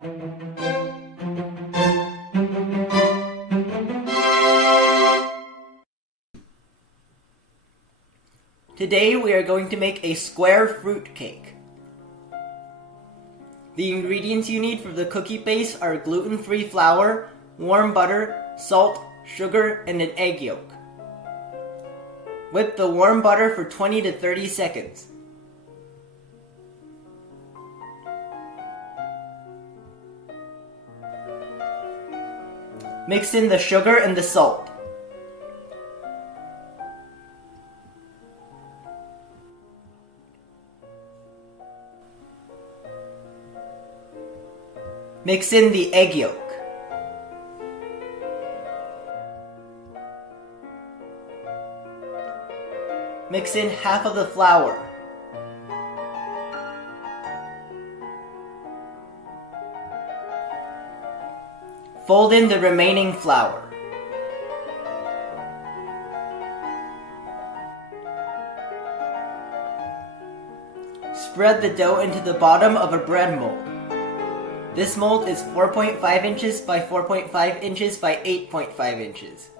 Today we are going to make a square fruit cake. The ingredients you need for the cookie base are gluten-free flour, warm butter, salt, sugar, and an egg yolk. Whip the warm butter for 20 to 30 seconds. Mix in the sugar and the salt. Mix in the egg yolk. Mix in half of the flour. Fold in the remaining flour. Spread the dough into the bottom of a bread mold. This mold is 4.5 inches by 4.5 inches by 8.5 inches.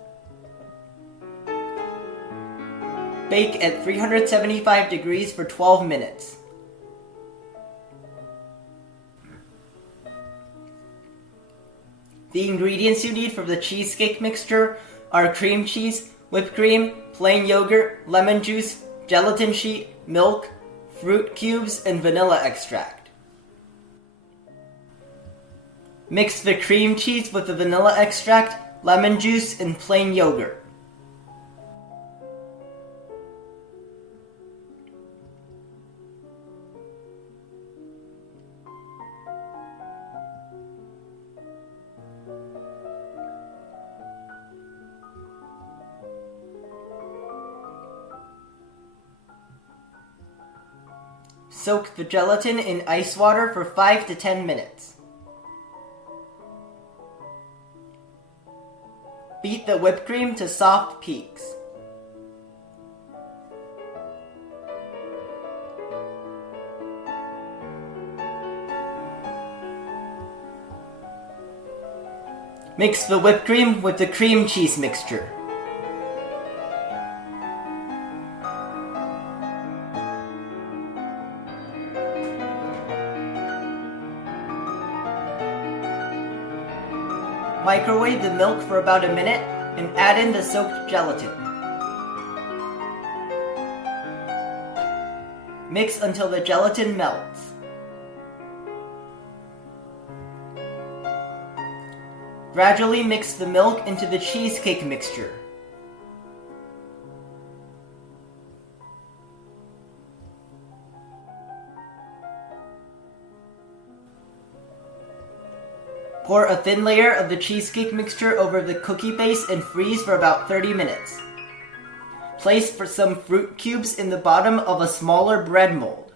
Bake at 375 degrees for 12 minutes. The ingredients you need for the cheesecake mixture are cream cheese, whipped cream, plain yogurt, lemon juice, gelatin sheet, milk, fruit cubes, and vanilla extract. Mix the cream cheese with the vanilla extract, lemon juice, and plain yogurt. Soak the gelatin in ice water for 5 to 10 minutes. Beat the whipped cream to soft peaks. Mix the whipped cream with the cream cheese mixture. Microwave the milk for about a minute and add in the soaked gelatin. Mix until the gelatin melts. Gradually mix the milk into the cheesecake mixture. Pour a thin layer of the cheesecake mixture over the cookie base and freeze for about 30 minutes. Place some fruit cubes in the bottom of a smaller bread mold.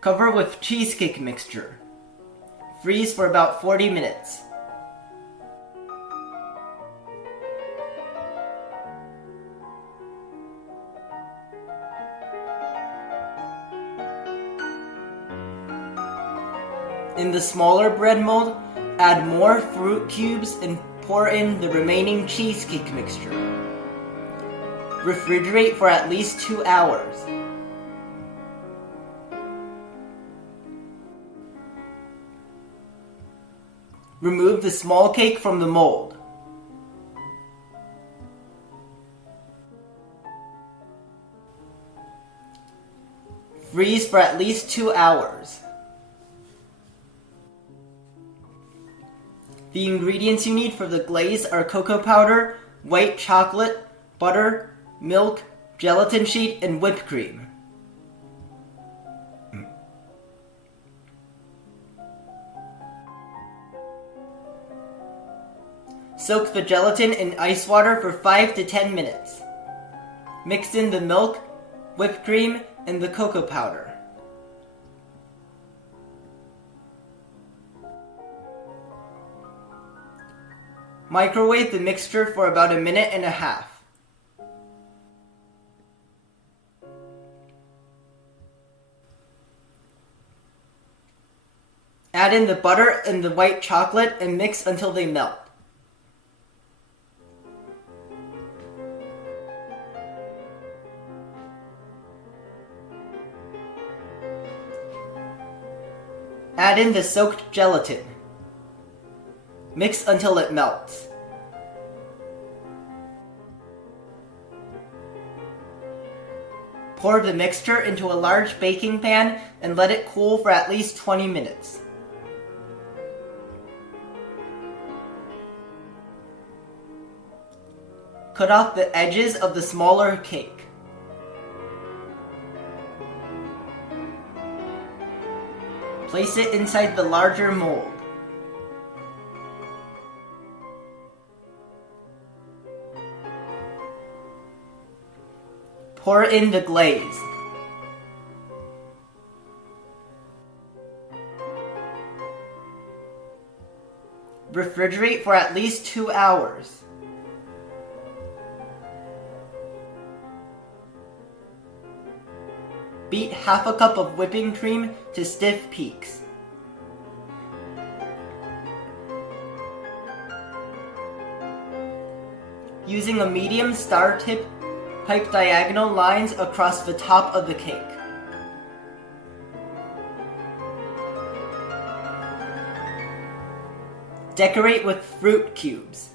Cover with cheesecake mixture. Freeze for about 40 minutes. In the smaller bread mold, add more fruit cubes and pour in the remaining cheesecake mixture. Refrigerate for at least 2 hours. Remove the small cake from the mold. Freeze for at least 2 hours. The ingredients you need for the glaze are cocoa powder, white chocolate, butter, milk, gelatin sheet, and whipped cream. Soak the gelatin in ice water for 5 to 10 minutes. Mix in the milk, whipped cream, and the cocoa powder. Microwave the mixture for about a minute and a half. Add Add in the butter and the white chocolate and mix until they melt. Add in the soaked gelatin. Mix until it melts. Pour the mixture into a large baking pan and let it cool for at least 20 minutes. Cut off the edges of the smaller cake. Place it inside the larger mold. Pour in the glaze. Refrigerate for at least 2 hours. Beat half a cup of whipping cream to stiff peaks. Using a medium star tip, pipe diagonal lines across the top of the cake. Decorate with fruit cubes.